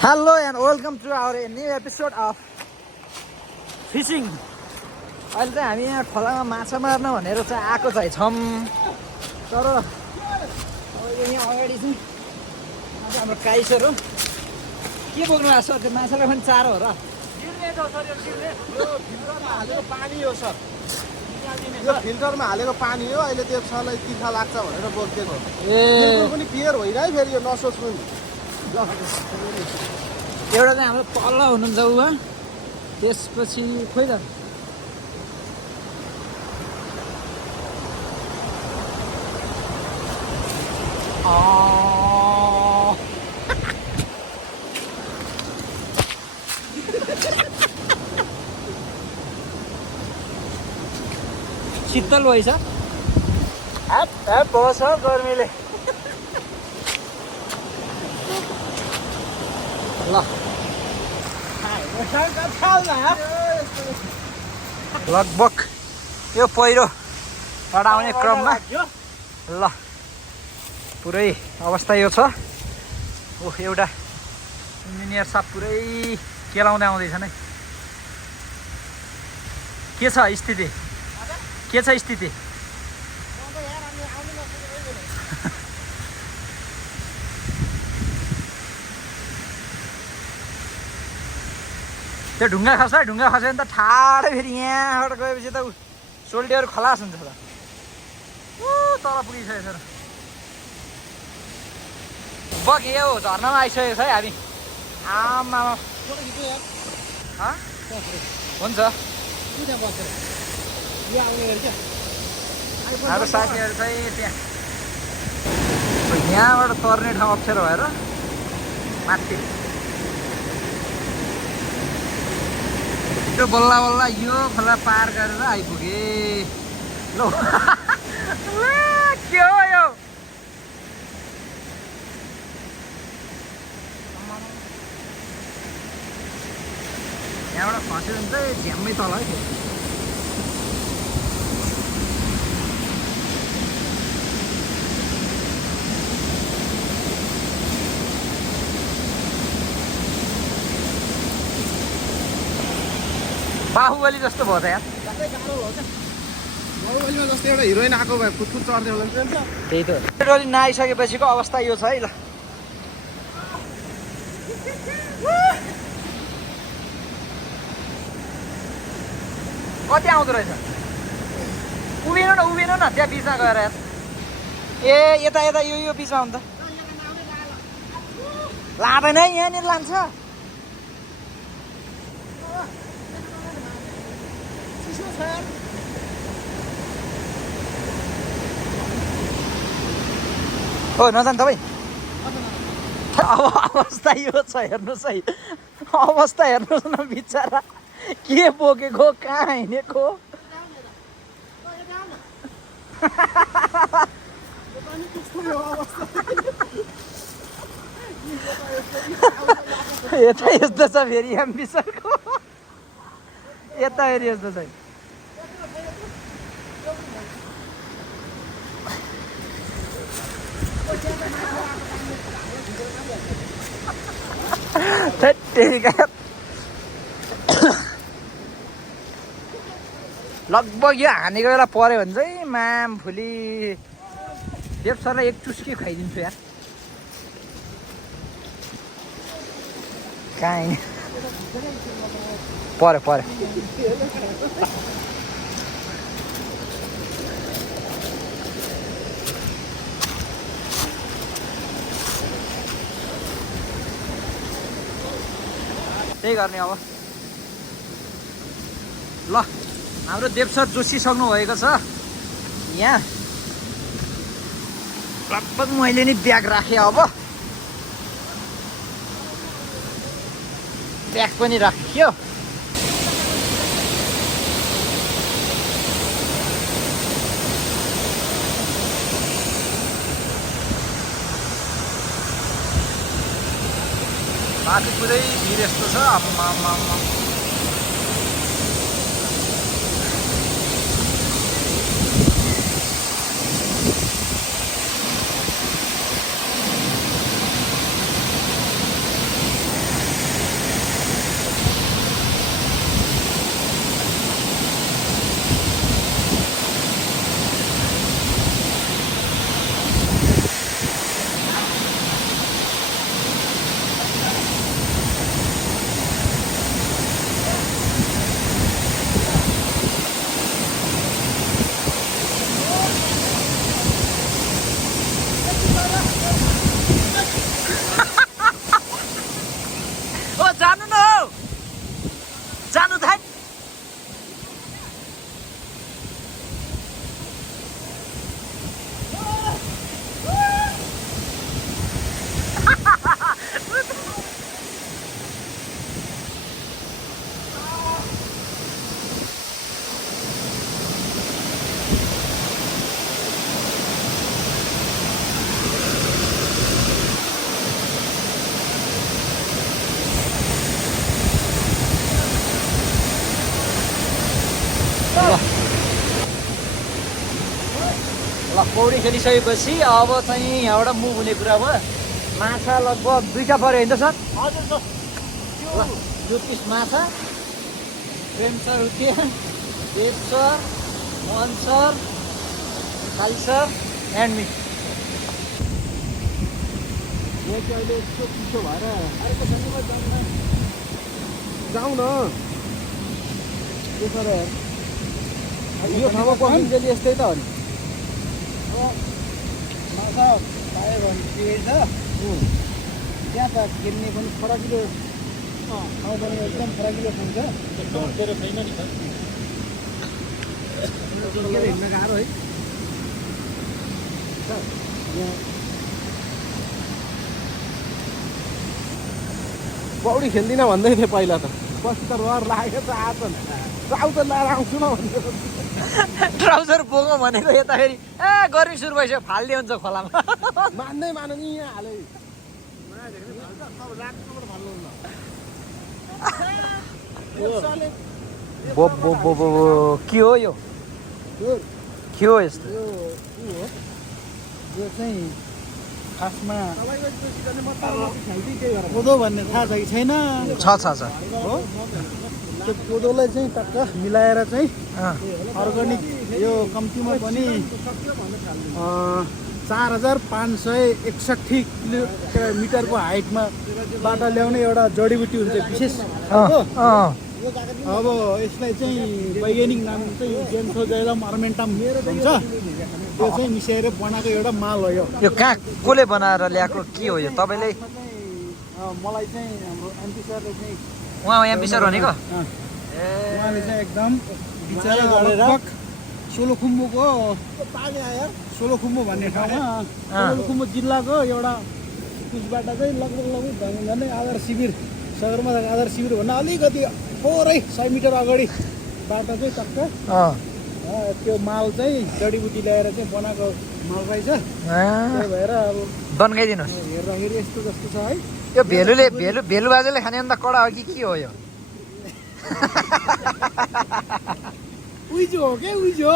Hello and welcome to our new episode of fishing. अहिले चाहिँ हामी यहाँ खोलामा माछा मार्न भनेर चाहिँ आएको चाहिँ छौँ। तर यहाँ अगाडि चाहिँ आज हाम्रो काइसहरू के बोक्नु भएको छ त्यो माछालाई पनि चारो हो र यो फिल्टरमा हालेको पानी हो अहिले त्यो छलाई तिखा लाग्छ भनेर बोकिदिएको ए पनि क्लियर होइन है फेरि यो नसोच्नु नि एउटा चाहिँ हाम्रो तल हुनुहुन्छ उहाँ त्यसपछि खोइ त शीतल भएछ ह्याप ह्याप बस गर्मीले ल लगभग यो पहिरो हटाउने क्रममा ल पुरै अवस्था यो छ ओ एउटा इन्जिनियर साहब पुरै केलाउँदै आउँदैछ नै के छ स्थिति के छ स्थिति त्यो ढुङ्गा खस्यो भने त ठाडै फेरि यहाँबाट गएपछि त सोल्टियर खलास हुन्छ त ऊ तल पुगिसकेको छ बग्यो झर्नामा आइसकेको छ है हामी आमा हुन्छ हाम्रो साथीहरू चाहिँ त्यहाँ यहाँबाट तर्ने ठाउँ अप्ठ्यारो भएर माथि त्यो बल्ल बल्ल यो खोला पार गरेर आइपुगे ल के हो यो यहाँबाट खस्यो भने चाहिँ झ्याम्मै तल है बाहुबली जस्तो भयो त यार बाहुबलीमा जस्तो एउटा हिरोइन आएको भए फुटफुट चढ्दै होला त्यही त पेट्रोल नआइसकेपछिको अवस्था यो छ है ल कति आउँदो रहेछ उभिनु न त्यहाँ बिचमा गएर यार ए यता यता यो बिचमा हुन्छ लाँदैन है यहाँनिर लान्छ ओ नजानु तपाईँ अब अवस्था यो छ हेर्नुहोस् है अवस्था हेर्नुहोस् न बिचरा के बोकेको कहाँ हिँडेको यता यस्तो छ फेरि यहाँ बिचरको यता फेरि यस्तो छ लगभग यो हानेको बेला पऱ्यो भने चाहिँ माम फुली देव सरलाई एक चुस्की खुवाइदिन्छु यार कहाँ पऱ्यो त्यही गर्ने अब ल हाम्रो देवसर जोसिसक्नु भएको छ यहाँ लगभग मैले नि ब्याग राखेँ अब ब्याग पनि राख्यो माथि पुरै भिड यस्तो छ आम्मा जानु न हौ जानु थाइ ल पौडी खेलिसकेपछि अब चाहिँ यहाँबाट मुभ हुने कुरा भयो माछा लगभग 2टा पऱ्यो होइन त सर हजुर सर ल यो पिस माछा प्रेम सर उठ्यो Dev sir Mohan sir Kali sir and me यहाँ चाहिँ अहिले यस्तो चिसो भएर आएको सँगैमा जाउँ न त्यसो र यो ठाउँमा पसिन्जेली यस्तै त हो नि माछा पायो भने ठिकै छ त्यहाँ त किन्ने पनि फराकिलो ठाउँ पनि एकदम फराकिलो ठाउँ छ तेरो छैन नि त हिँड्न गाह्रो है यहाँ पौडी खेल्दिनँ भन्दै थिएँ पहिला त पछि त रहर लागेको त आज ट्राउजर लगाएर आउँछु न भन्दै ट्राउजर बोगो भनेको यता फेरि ए गर्मी सुरु भइसक्यो फाल्ने हुन्छ खोलामा मान्दै मान नि यहाँ हालै बो बो बो बो के हो यो के हो यस्तो यो चाहिँ खासमा कोदो भन्ने थाहा छ कि छैन छ हो त्यो कोदोलाई चाहिँ टक्क मिलाएर चाहिँ अर्ग्यानिक यो कम्तीमा पनि 4561 किलोमिटरको हाइटमा बाट ल्याउने एउटा जडीबुटी हुन्छ विशेष हो अब यसलाई चाहिँ वैज्ञानिक नाम चाहिँ जेन्थोजैलम अर्मेन्टम भन्छ त्यो चाहिँ मिसाएर बनाएको एउटा माल हो यो कहाँ कसले बनाएर ल्याएको के हो यो तपाईँले मलाई चाहिँ हाम्रो एमपी सरले चाहिँ उहाँ यहाँ विचार भनेको उहाँले चाहिँ एकदम विचार गरेर सोलुखुम्बुको सोलुखुम्बु भन्ने ठाउँमा सोलुखुम्बु जिल्लाको एउटा उसबाट चाहिँ लगभग झन्डै आधार शिविर सगरमाथा आधार शिविर भन्दा अलिकति थोरै 100 मिटर अगाडिबाट चाहिँ टक्क त्यो माल चाहिँ जडीबुटी ल्याएर चाहिँ बनाएको माल रहेछ त्यही भएर अब बनाइदिनुहोस् हेर्दाखेरि यस्तो जस्तो छ है यो भेलु बाजेले खाने अन्त कडा हो कि के हो यो उइजो हो के उइजो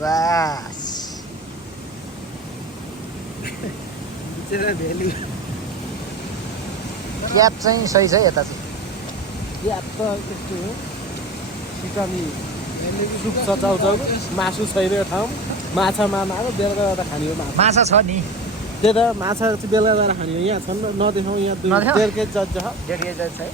बास भेलु क्याप चाहिँ सही छ यता चाहिँ याद त त्यस्तो हो सिटामी सुक्छ चाउचाउ मासु छैन यो ठाउँ माछा मार्न आएको बेलुका गएर खाने हो माछा छ नि त्यही त माछा चाहिँ बेलुका गएर खाने हो यहाँ छन् नदेखाउँ यहाँ 1.5 केजी जति छ 1.5 केजी छ है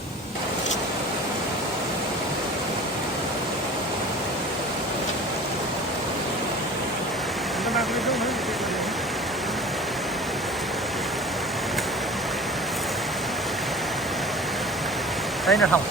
छैन ठाउँ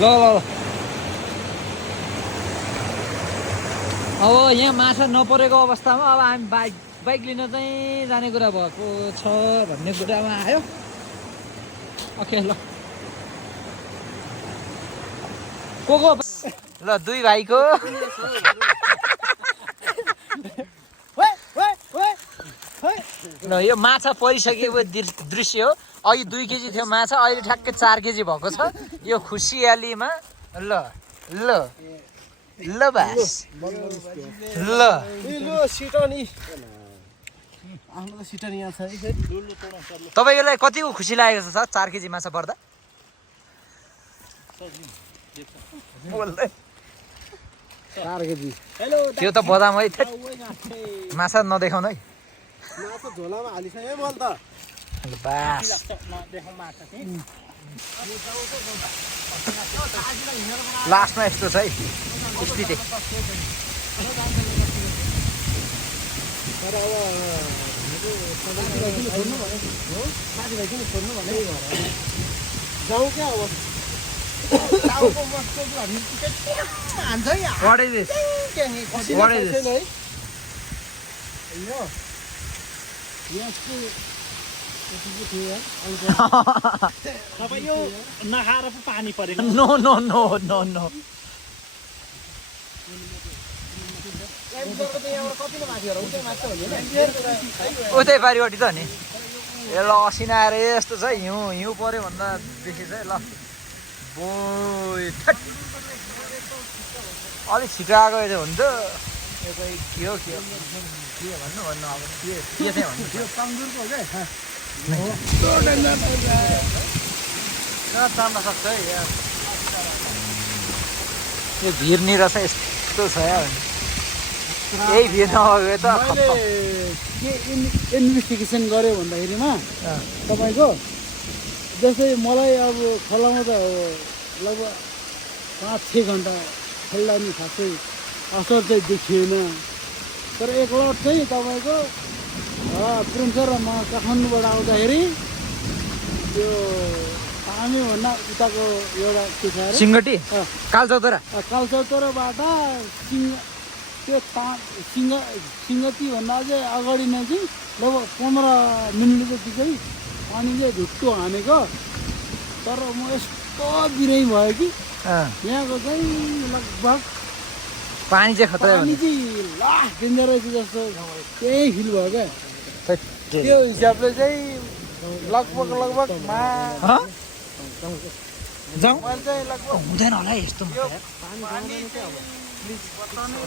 ल अब यहाँ माछा नपरेको अवस्थामा अब हामी बाइक लिन चाहिँ जाने कुरा भएको छ भन्ने कुरामा आयो ओके ल को ल दुई भाइको ल यो माछा परिसकेको दृश्य हो अघि 2 केजी थियो माछा अहिले ठ्याक्कै 4 केजी भएको छ यो खुसियालीमा ल ल ल बास ल सिटनी आफ्नो त सिटनी यहाँ छ है तपाईँलाई कतिको खुसी लागेको छ सर 4 केजी माछा पर्दा बोल्दै 4 केजी त्यो त बदाम है माछा नदेखाउनु है माछा झोलामा हालिसक्यो मैले त बास लास्टमा यस्तो छ है स्थिति तर अब साथीभाइ किन छोड्नु भने जाउँ क्या अब टाउको मस्तो हान्छ है What is this? What is this? तपाईँ यो नखाएर पो पानी परेको No, no, no, no, no. उतै पारिपट्टि त नि ए ल असिना आएर यस्तो छ हिउँ हिउँ पऱ्यो भन्दा बेसी छ है ल बोइ अलिक छिटो आएको चाहिँ हुन्थ्यो यो चाहिँ के हो के भन्नु भन्नु अब के चाहिँ भन्नु तन्दुरको क्या कहाँ जान सक्छ है यार यो भिर नि रहेछ यस्तो छ यार यही भिर नभएको त मैले के इन्भेस्टिगेसन गरेँ भन्दाखेरिमा तपाईँको जस्तै मलाई अब खोलामा त लगभग 5-6 घन्टा खेल्दा नि खासै असर चाहिँ देखिएन तर एक लट चाहिँ तपाईँको प्रेमसर र म काठमाडौँबाट आउँदाखेरि त्यो हामीभन्दा उताको एउटा के छ अरे सिङ्गटी कालचौतरा कालचौतराबाट त्यो सिङ्गतीभन्दा चाहिँ अगाडि नै चाहिँ लगभग 15 मिनट जति चाहिँ पानी चाहिँ ढुट्टो हानेको तर म यस्तो बिरामी भयो कि यहाँको चाहिँ लगभग पानी चाहिँ खतरा पानी चाहिँ लास्ट डेन्जर रहेछ जस्तो त्यही फिल भयो क्या त्यो हिसाबले चाहिँ लगभग जाउँ मैले चाहिँ लगभग हुँदैन होला है यस्तो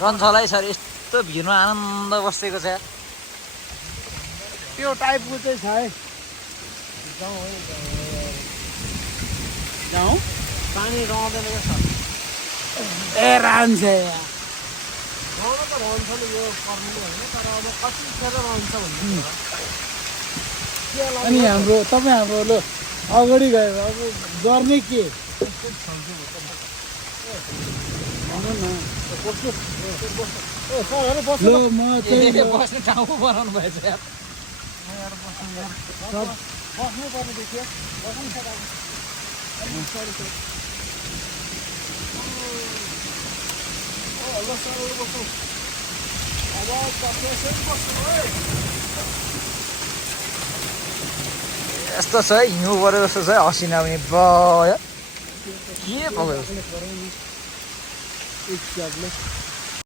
रन्छ होला है सर यस्तो भिरमा आनन्द बसेको छ यार त्यो टाइपको चाहिँ छ है जाउँ पानी रहँदैन क्या सर ए रहन्छ रहन त रहन्छ नि यो पर्नु होइन तर अब कतिखेर रहन्छ भन्ने अनि हाम्रो तपाईँ हाम्रो ल अगाडि गयो अब गर्ने के ल म चाहिँ बस्ने ठाउँ बनाउनु भएछ यार बस्नु पर्ने देखियो यस्तो छ है हिउँ परेको जस्तो छ है असिना पनि भयो के भएको